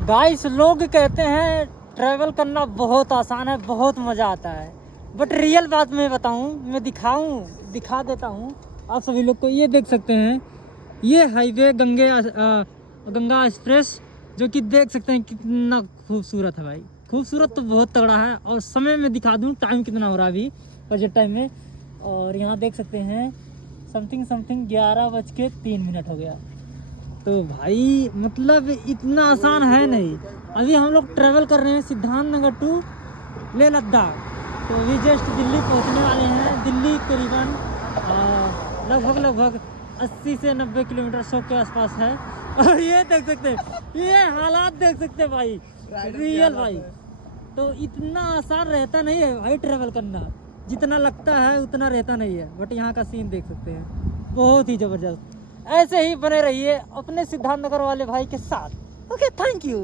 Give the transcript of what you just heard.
Guys लोग कहते हैं ट्रैवल करना बहुत आसान है, बहुत मज़ा आता है, बट रियल बात मैं बताऊं, मैं दिखा देता हूं आप सभी लोग को। ये देख सकते हैं, ये हाईवे गंगा एक्सप्रेस, जो कि देख सकते हैं कितना खूबसूरत है भाई। खूबसूरत तो बहुत तगड़ा है। और समय में दिखा दूं टाइम कितना हो रहा है अभी बजट टाइम में। और यहाँ देख सकते हैं समथिंग 11:03 हो गया। तो भाई मतलब इतना आसान है नहीं। अभी हम लोग ट्रैवल कर रहे हैं सिद्धांत नगर टू लेह लद्दाख। तो अभी जस्ट दिल्ली पहुंचने वाले हैं। दिल्ली करीबन लगभग 80 से 90 किलोमीटर 100 के आसपास है। और ये देख सकते हैं, ये हालात देख सकते हैं भाई, रियल भाई। तो इतना आसान रहता नहीं है भाई ट्रैवल करना, जितना लगता है उतना रहता नहीं है। बट यहाँ का सीन देख सकते हैं, बहुत ही ज़बरदस्त। ऐसे ही बने रहिए अपने सिद्धांत नगर वाले भाई के साथ। Okay, thank you.